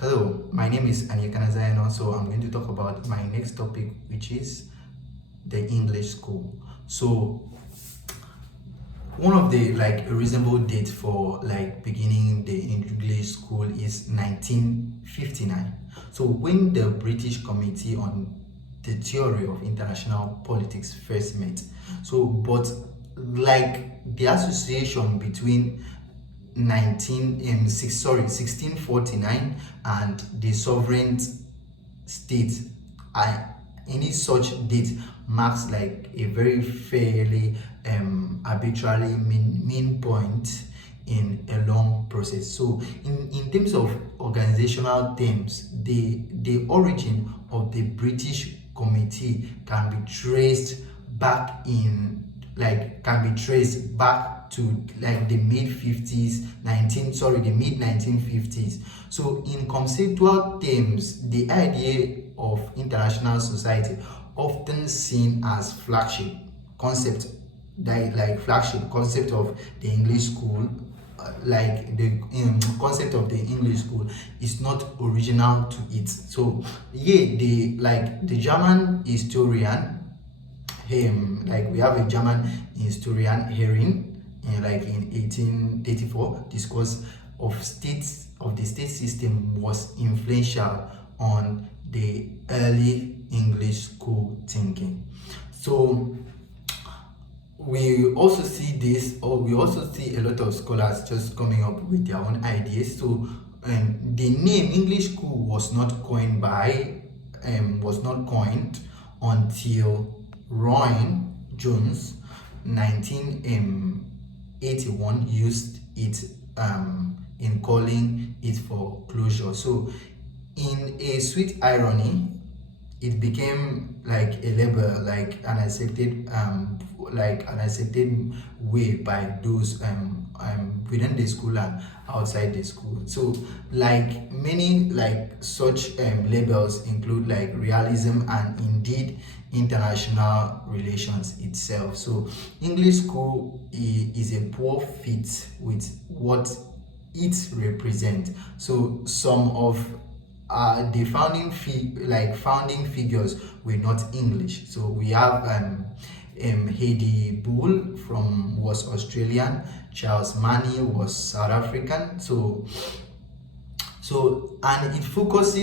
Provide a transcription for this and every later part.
Hello, my name is Anyekana Zayano, so I'm going to talk about my next topic, which is the English school. So one of the a reasonable date for beginning the English school is 1959. So when the British Committee on the Theory of International Politics first met. So but the association between 1649 and the sovereign state, I any such date marks like a very fairly arbitrarily mean point in a long process. So in terms of organizational terms, the origin of the British committee can be traced back in can be traced back to the mid 1950s. So in conceptual terms, the idea of international society often seen as concept flagship concept of the English school, the concept of the English school is not original to it. So yeah, the German historian, we have a German historian Hering in 1834 discuss of the state system was influential on the early English school thinking. So we also see this, or we also see a lot of scholars just coming up with their own ideas. So the name English school was not coined until Roy Jones 1981 used it in calling it for closure. So in a sweet irony, it became like a label, an accepted way by those within the school and outside the school. So many such labels include realism and indeed international relations itself. So English school is a poor fit with what it represents. So some of the founding figures were not English. So we have Heidi Bull was Australian, Charles Manny was South African. And it focus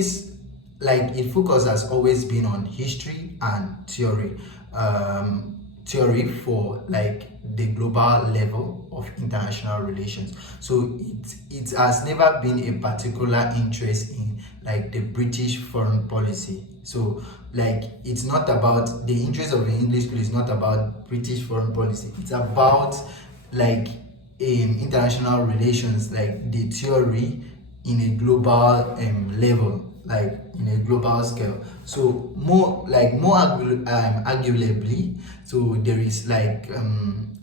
has always been on history and theory for the global level of international relations. So it has never been a particular interest in the British foreign policy. So it's not about the interest of the English school is not about British foreign policy. It's about international relations, the theory in a global level, in a global scale. So arguably, so there is a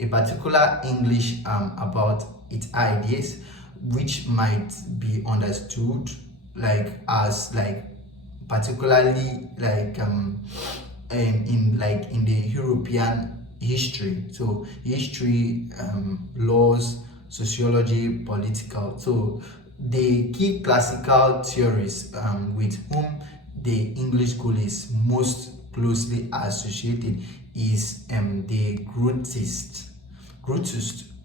particular English about its ideas, which might be understood as particularly in the European history. So history, laws, sociology, political. So the key classical theories with whom the English school is most closely associated is the Grootist,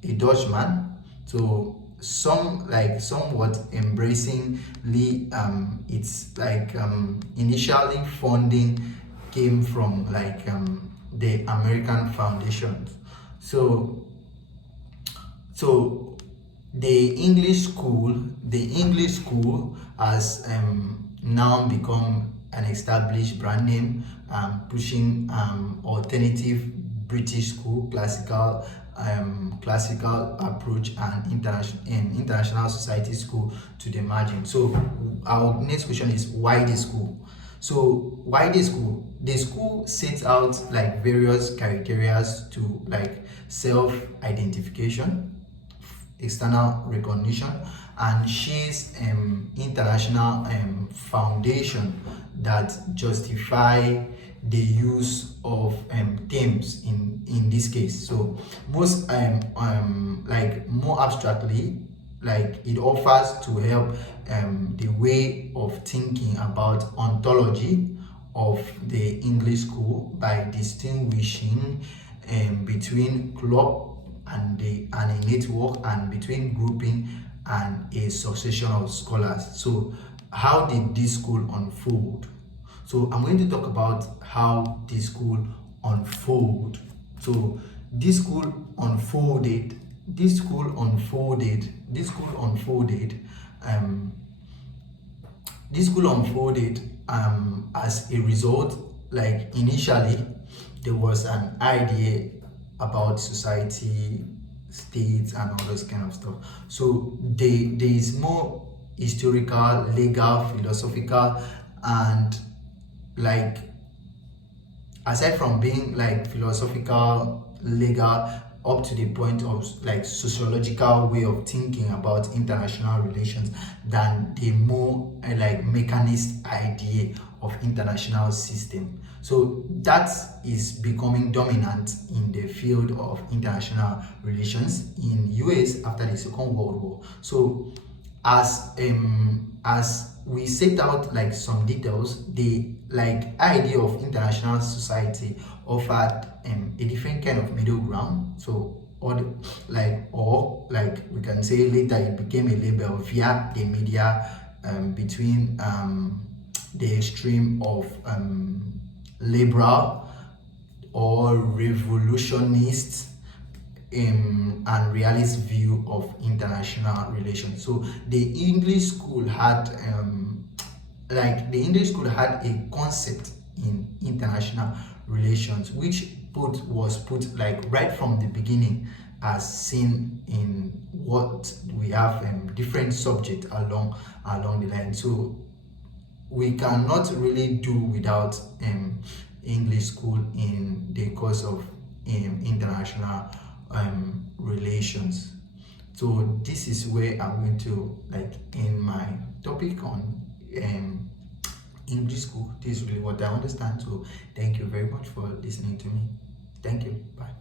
a Dutchman. So somewhat embracingly, it's initially funding came from the American foundations. So the English school has now become an established brand name, pushing alternative British school, classical approach, and international society school to the margin. So our next question is, why the school? So why the school? The school sets out various criteria to self-identification, external recognition, and shares international foundation that justify the use of terms in this case. So most more abstractly, like it offers to help the way of thinking about ontology of the English school by distinguishing between club and a network, and between grouping and a succession of scholars. So how did this school unfold? So I'm going to talk about how this school unfold. So this school unfolded. This school unfolded. This school unfolded. Um, this school unfolded as a result. Like initially, there was an idea about society, states, and all those kind of stuff. So there is more historical, legal, philosophical, and like aside from being like philosophical, legal, up to the point of like sociological way of thinking about international relations, than the more like mechanist idea of international system. So that is becoming dominant in the field of international relations in US after the Second World War. So as we set out like some details, the like idea of international society offered a different kind of middle ground. So or like we can say later it became a label via the media, between the extreme of liberal or revolutionist and realist view of international relations. So the English school had a concept in international relations which was put like right from the beginning, as seen in what we have different subjects along the line. So we cannot really do without English school in the course of international relations. So this is where I'm going to like end my topic on English school. This is really what I understand. So thank you very much for listening to me. Thank you. Bye.